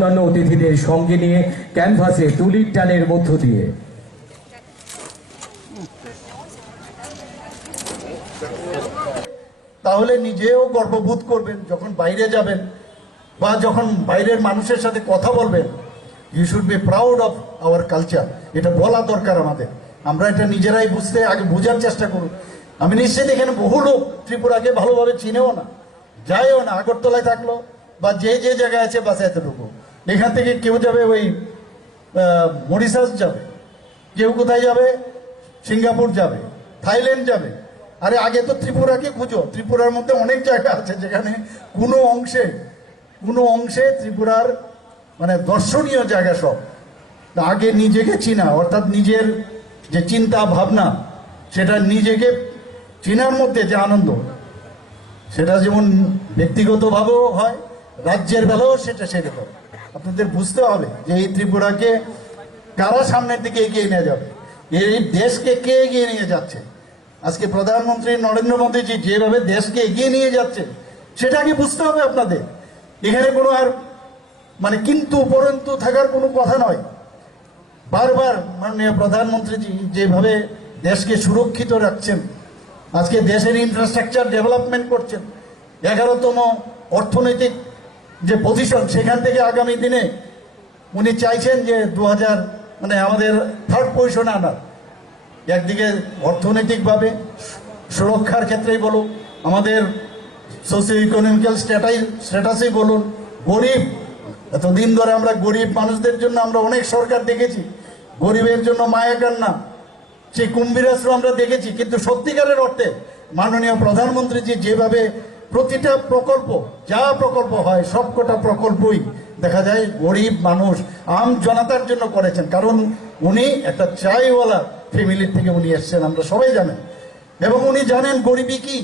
অন্যান্য অতিথিদের সঙ্গে নিয়ে ক্যানভাসে তুলির টানের মধ্য দিয়ে তাহলে নিজেও গর্ববোধ করবেন যখন বাইরে যাবেন বা যখন বাইরের মানুষের সাথে কথা বলবেন। You should be proud of our culture. এটা বলা দরকার আমাদের। আমরা এটা নিজেরাই বুঝতে আগে বোঝার চেষ্টা করুন। আমি নিশ্চিত এখানে বহু লোক ত্রিপুরাকে ভালোভাবে চিনেও না, যায়ও না। আগরতলায় থাকলো বা যে যে জায়গায় আছে বাস এতটুকু। এখান থেকে কেউ যাবে ওই মরিশাস যাবে, কেউ কোথায় যাবে, সিঙ্গাপুর যাবে, থাইল্যান্ড যাবে। আরে আগে তো ত্রিপুরাকে খুঁজো। ত্রিপুরার মধ্যে অনেক জায়গা আছে যেখানে কোনো অংশে ত্রিপুরার মানে দর্শনীয় জায়গা সব। আগে নিজেকে চিনা, অর্থাৎ নিজের যে চিন্তা ভাবনা, সেটা নিজেকে চিনার মধ্যে যে আনন্দ, সেটা যেমন ব্যক্তিগতভাবেও হয়, রাজ্যের বেলাও সেটা সেরকম। আপনাদের বুঝতে হবে যে এই ত্রিপুরাকে কারা সামনের দিকে এগিয়ে নিয়ে যাবে, এই দেশকে কে এগিয়ে নিয়ে যাচ্ছে। আজকে প্রধানমন্ত্রী নরেন্দ্র মোদীজি যেভাবে দেশকে এগিয়ে নিয়ে যাচ্ছে সেটাকে বুঝতে হবে আপনাদের। এখানে কোনো আর মানে কিন্তু পরন্তু থাকার কোনো কথা নয়। বারবার মাননীয় প্রধানমন্ত্রীজি যেভাবে দেশকে সুরক্ষিত রাখছেন, আজকে দেশের ইনফ্রাস্ট্রাকচার ডেভেলপমেন্ট করছেন, 11তম অর্থনৈতিক যে পজিশন সেখান থেকে আগামী দিনে উনি চাইছেন যে 2000 মানে আমাদের থার্ড পজিশনে আনার। একদিকে অর্থনৈতিকভাবে সুরক্ষার ক্ষেত্রেই বলুন, আমাদের সোশিও ইকোনমিক্যাল স্ট্যাটাসই বলুন, গরিব, এতদিন ধরে আমরা গরিব মানুষদের জন্য আমরা অনেক সরকার দেখেছি, গরিবের জন্য মায়া কান্না, সেই কুম্ভীর আশ্রম আমরা দেখেছি। কিন্তু সত্যিকারের অর্থে মাননীয় প্রধানমন্ত্রীজি যেভাবে প্রতিটা প্রকল্প, যা প্রকল্প হয় সবকটা প্রকল্পই দেখা যায় গরিব মানুষ, আম জনতার জন্য করেছেন। কারণ উনি একটা চাইওয়ালা ফ্যামিলির থেকে উনি এসছেন, আমরা সবাই জানেন। এবং উনি জানেন গরিবই কি।